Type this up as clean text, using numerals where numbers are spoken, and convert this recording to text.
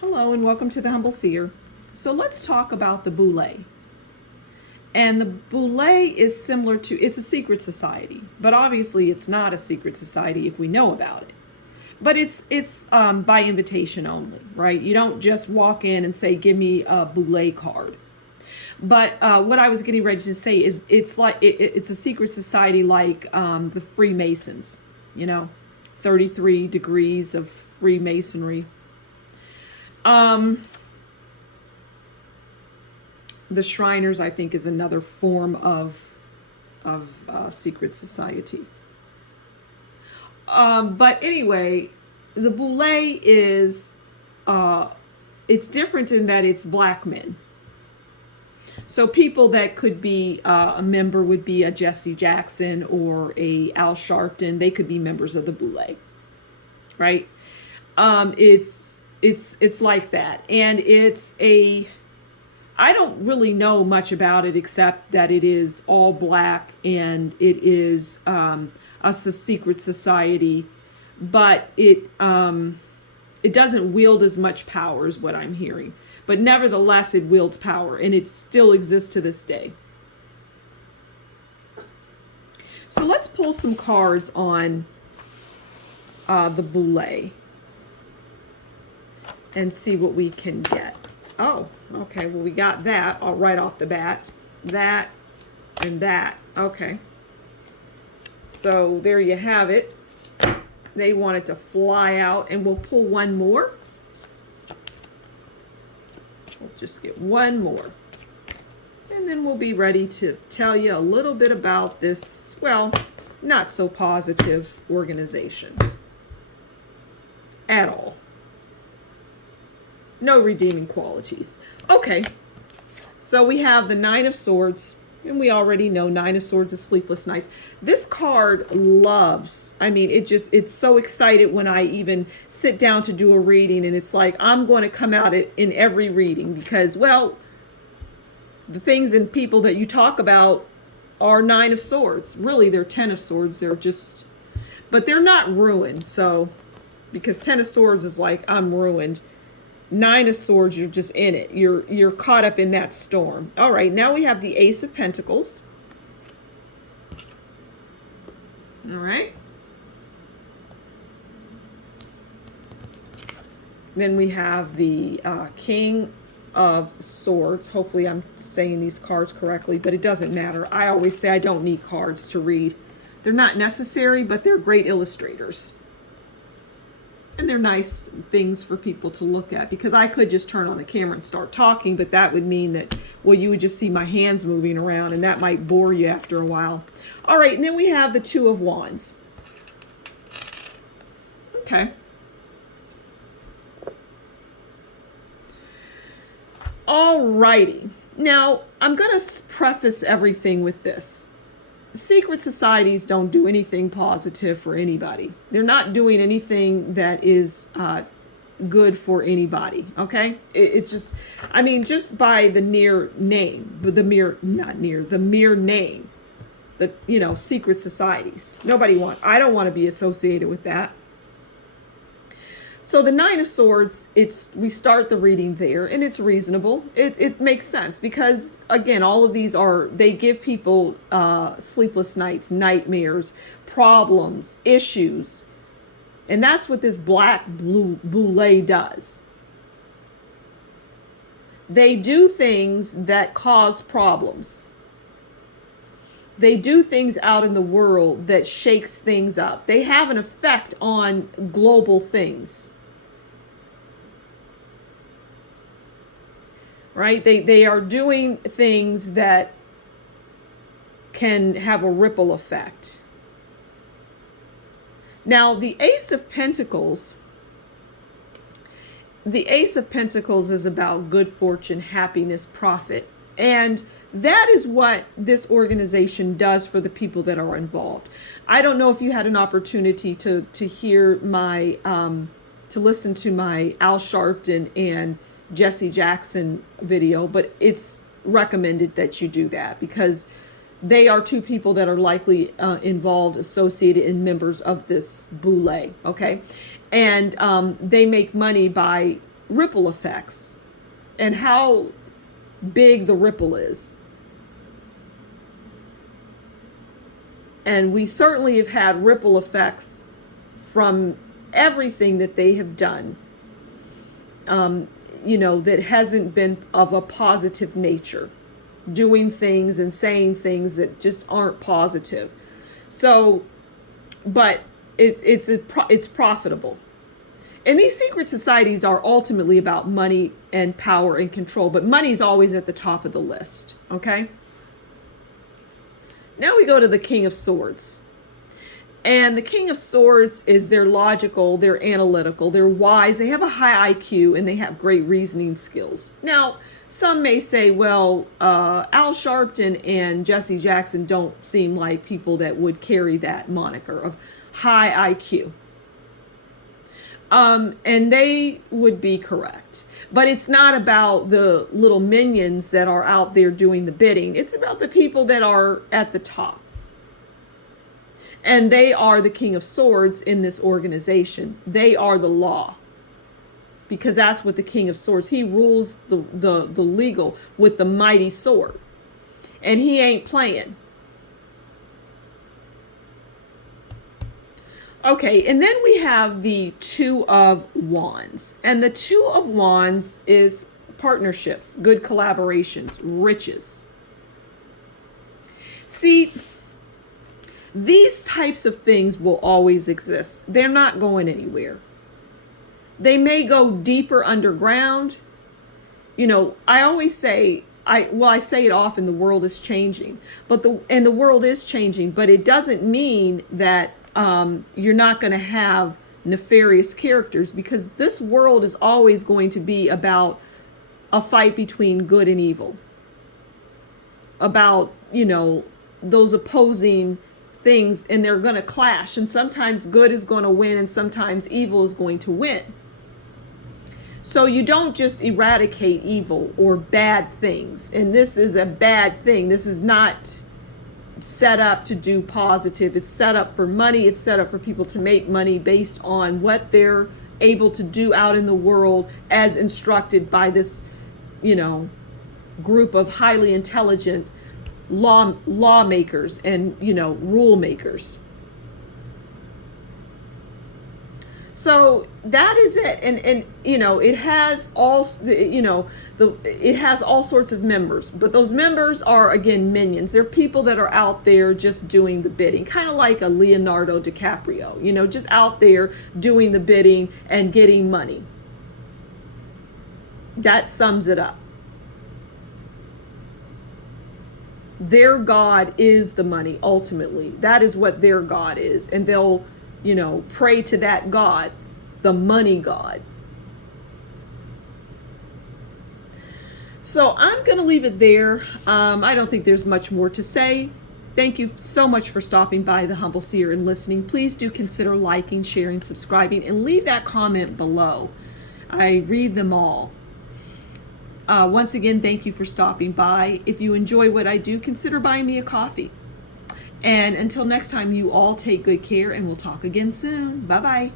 Hello and welcome to the Humble Seer. So let's talk about the Boule. And the Boule is similar to, it's a secret society, but obviously it's not a secret society if we know about it. But it's by invitation only, right? You don't just walk in and say, give me a Boule card. But what I was getting ready to say is it's like, it's a secret society like the Freemasons, 33 degrees of Freemasonry. The Shriners, I think, is another form of secret society. But anyway, the Boule is, it's different in that it's black men. So people that could be a member would be a Jesse Jackson or a Al Sharpton. They could be members of the Boule, right? It's like that. And I don't really know much about it except that it is all black and it is a secret society, but it doesn't wield as much power as what I'm hearing. But nevertheless, it wields power and it still exists to this day. So let's pull some cards on the Boule and see what we can get. Oh, okay. Well, we got that all right off the bat. That and that. Okay. So there you have it. They want it to fly out, and we'll pull one more. We'll just get one more. And then we'll be ready to tell you a little bit about this, well, not so positive organization at all. No redeeming qualities. Okay, so we have the Nine of Swords, and we already know Nine of Swords is sleepless nights. This card loves, it's so excited when I even sit down to do a reading, and it's like I'm going to come out in every reading because, well, the things and people that you talk about are Nine of Swords. Really, they're Ten of Swords. They're just, but they're not ruined. So, because Ten of Swords is like, I'm ruined. Nine of Swords, you're just in it. You're caught up in that storm. All right, now we have the Ace of Pentacles. All right. Then we have the King of Swords. Hopefully I'm saying these cards correctly, but it doesn't matter. I always say I don't need cards to read. They're not necessary, but they're great illustrators. And they're nice things for people to look at, because I could just turn on the camera and start talking, but that would mean that, well, you would just see my hands moving around, and that might bore you after a while. All right, and then we have the Two of Wands. Okay. All righty. Now, I'm going to preface everything with this. Secret societies don't do anything positive for anybody. They're not doing anything that is good for anybody, okay? It's just, just by the mere name, the mere name, secret societies. I don't want to be associated with that. So the Nine of Swords, we start the reading there, and it's reasonable. It makes sense because, again, all of these they give people sleepless nights, nightmares, problems, issues. And that's what this black Boule does. They do things that cause problems. They do things out in the world that shakes things up. They have an effect on global things. Right? They are doing things that can have a ripple effect. Now, the Ace of Pentacles is about good fortune, happiness, profit. And that is what this organization does for the people that are involved. I don't know if you had an opportunity to hear to listen to my Al Sharpton and Jesse Jackson video, but it's recommended that you do that because they are two people that are likely involved, associated, and members of this Boule, okay? And they make money by ripple effects and how big the ripple is. And we certainly have had ripple effects from everything that they have done, that hasn't been of a positive nature, doing things and saying things that just aren't positive. So, but it's profitable. And these secret societies are ultimately about money and power and control, but money's always at the top of the list, okay? Now we go to the King of Swords. And the King of Swords is they're logical, they're analytical, they're wise, they have a high IQ, and they have great reasoning skills. Now, some may say, well, Al Sharpton and Jesse Jackson don't seem like people that would carry that moniker of high IQ. And they would be correct. But it's not about the little minions that are out there doing the bidding. It's about the people that are at the top. And they are the King of Swords in this organization. They are the law. Because that's what the King of Swords, he rules the legal with the mighty sword. And he ain't playing. Okay, and then we have the Two of Wands. And the Two of Wands is partnerships, good collaborations, riches. See, these types of things will always exist. They're not going anywhere. They may go deeper underground. I always say, I say it often, the world is changing. And the world is changing, but it doesn't mean that you're not going to have nefarious characters, because this world is always going to be about a fight between good and evil, about those opposing things, and they're going to clash, and sometimes good is going to win and sometimes evil is going to win. So you don't just eradicate evil or bad things, and this is a bad thing. This is not set up to do positive. It's set up for money. It's set up for people to make money based on what they're able to do out in the world as instructed by this, group of highly intelligent lawmakers and, rule makers. So that is it. And it has all, it has all sorts of members, but those members are, again, minions. They're people that are out there just doing the bidding, kind of like a Leonardo DiCaprio, just out there doing the bidding and getting money. That sums it up. Their God is the money, ultimately. That is what their God is. And they'll pray to that God, the money God. So I'm going to leave it there. I don't think there's much more to say. Thank you so much for stopping by the Humble Seer and listening. Please do consider liking, sharing, subscribing, and leave that comment below. I read them all. Once again, thank you for stopping by. If you enjoy what I do, consider buying me a coffee. And until next time, you all take good care, and we'll talk again soon. Bye-bye.